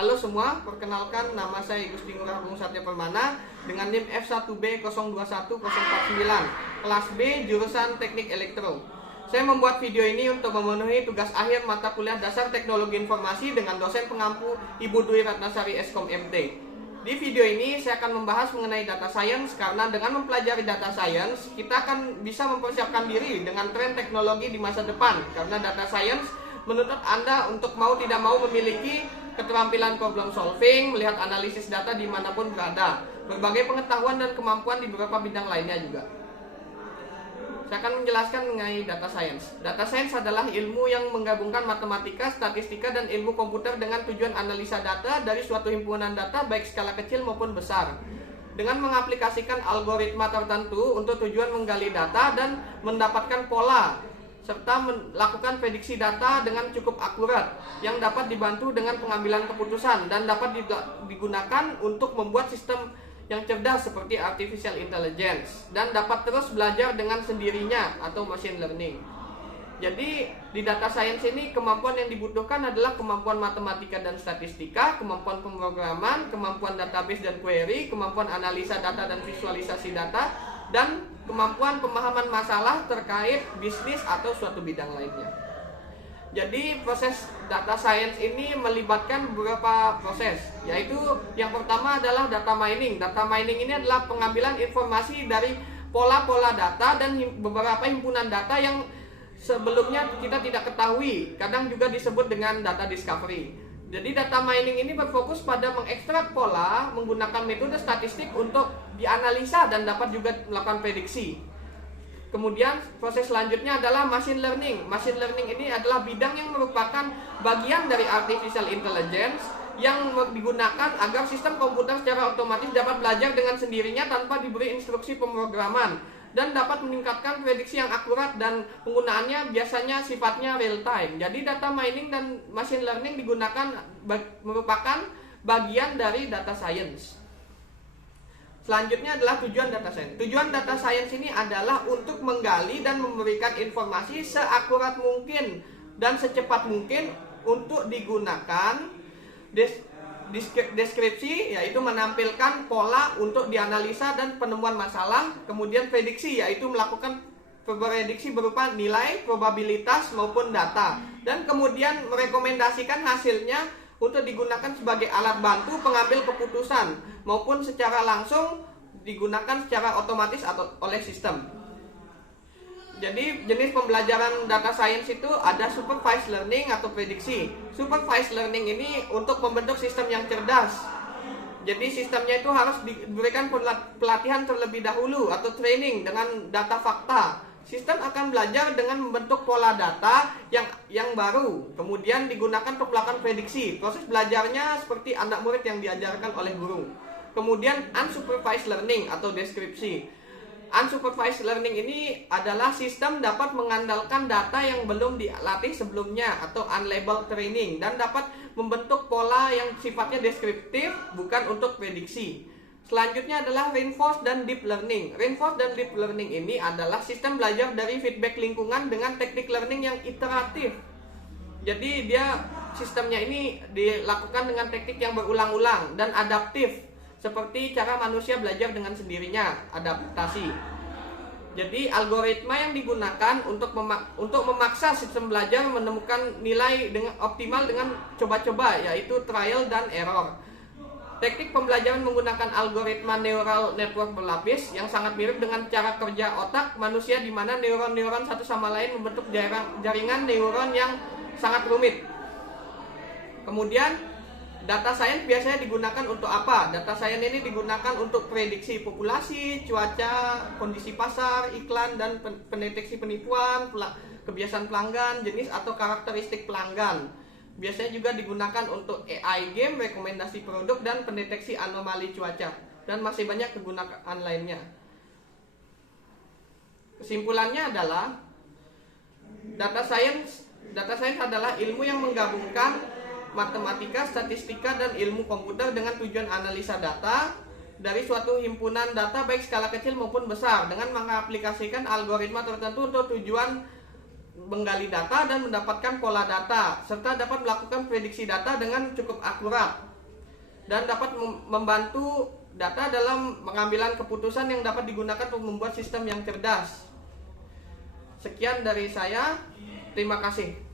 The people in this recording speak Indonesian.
Halo semua, perkenalkan nama saya Gusti Ngurah Bung Satya Permana dengan NIM F1B021049, kelas B jurusan Teknik Elektro. Saya membuat video ini untuk memenuhi tugas akhir mata kuliah Dasar Teknologi Informasi dengan dosen pengampu Ibu Dwi Ratnasari Eskom MT. Di video ini saya akan membahas mengenai data science karena dengan mempelajari data science kita akan bisa mempersiapkan diri dengan tren teknologi di masa depan, karena data science menuntut Anda untuk mau tidak mau memiliki keterampilan problem solving, melihat analisis data dimanapun berada, berbagai pengetahuan dan kemampuan di beberapa bidang lainnya juga. Saya akan menjelaskan mengenai data science. Data science adalah ilmu yang menggabungkan matematika, statistika, dan ilmu komputer dengan tujuan analisa data dari suatu himpunan data baik skala kecil maupun besar, dengan mengaplikasikan algoritma tertentu untuk tujuan menggali data dan mendapatkan pola, serta melakukan prediksi data dengan cukup akurat yang dapat dibantu dengan pengambilan keputusan dan dapat digunakan untuk membuat sistem yang cerdas seperti artificial intelligence dan dapat terus belajar dengan sendirinya atau machine learning. Jadi di data science ini kemampuan yang dibutuhkan adalah kemampuan matematika dan statistika, kemampuan pemrograman, kemampuan database dan query, kemampuan analisa data dan visualisasi data, dan kemampuan pemahaman masalah terkait bisnis atau suatu bidang lainnya. Jadi proses data science ini melibatkan beberapa proses, yaitu yang pertama adalah data mining. Data mining ini adalah pengambilan informasi dari pola-pola data dan beberapa himpunan data yang sebelumnya kita tidak ketahui, kadang juga disebut dengan data discovery. Jadi data mining ini berfokus pada mengekstrak pola menggunakan metode statistik untuk dianalisa dan dapat juga melakukan prediksi. Kemudian proses selanjutnya adalah machine learning. Machine learning ini adalah bidang yang merupakan bagian dari artificial intelligence yang digunakan agar sistem komputer secara otomatis dapat belajar dengan sendirinya tanpa diberi instruksi pemrograman dan dapat meningkatkan prediksi yang akurat, dan penggunaannya biasanya sifatnya real time. Jadi data mining dan machine learning digunakan merupakan bagian dari data science. Selanjutnya adalah tujuan data science. Tujuan data science ini adalah untuk menggali dan memberikan informasi seakurat mungkin dan secepat mungkin untuk digunakan deskripsi, yaitu menampilkan pola untuk dianalisa dan penemuan masalah. Kemudian prediksi, yaitu melakukan prediksi berupa nilai, probabilitas maupun data. Dan kemudian merekomendasikan hasilnya untuk digunakan sebagai alat bantu pengambil keputusan maupun secara langsung digunakan secara otomatis atau oleh sistem. Jadi jenis pembelajaran data science itu ada supervised learning atau prediksi. Supervised learning ini untuk membentuk sistem yang cerdas. Jadi sistemnya itu harus diberikan pelatihan terlebih dahulu atau training dengan data fakta. Sistem akan belajar dengan membentuk pola data yang baru, kemudian digunakan untuk melakukan prediksi. Proses belajarnya seperti anak murid yang diajarkan oleh guru. Kemudian unsupervised learning atau deskripsi. Unsupervised learning ini adalah sistem dapat mengandalkan data yang belum dilatih sebelumnya atau unlabeled training, dan dapat membentuk pola yang sifatnya deskriptif, bukan untuk prediksi. Selanjutnya adalah reinforced dan deep learning. Reinforced dan deep learning ini adalah sistem belajar dari feedback lingkungan dengan teknik learning yang iteratif. Jadi sistemnya ini dilakukan dengan teknik yang berulang-ulang dan adaptif, seperti cara manusia belajar dengan sendirinya, adaptasi. Jadi algoritma yang digunakan untuk memaksa sistem belajar menemukan nilai dengan optimal dengan coba-coba, yaitu trial dan error. Teknik pembelajaran menggunakan algoritma neural network berlapis yang sangat mirip dengan cara kerja otak manusia, di mana neuron-neuron satu sama lain membentuk jaringan neuron yang sangat rumit. Kemudian data science biasanya digunakan untuk apa? Data science ini digunakan untuk prediksi populasi, cuaca, kondisi pasar, iklan, dan pendeteksi penipuan, kebiasaan pelanggan, jenis atau karakteristik pelanggan. Biasanya juga digunakan untuk AI game, rekomendasi produk, dan pendeteksi anomali cuaca, dan masih banyak kegunaan lainnya. Kesimpulannya adalah data science adalah ilmu yang menggabungkan matematika, statistika, dan ilmu komputer dengan tujuan analisa data dari suatu himpunan data baik skala kecil maupun besar, dengan mengaplikasikan algoritma tertentu untuk tujuan menggali data dan mendapatkan pola data, serta dapat melakukan prediksi data dengan cukup akurat, dan dapat membantu data dalam pengambilan keputusan yang dapat digunakan untuk membuat sistem yang cerdas. Sekian dari saya, terima kasih.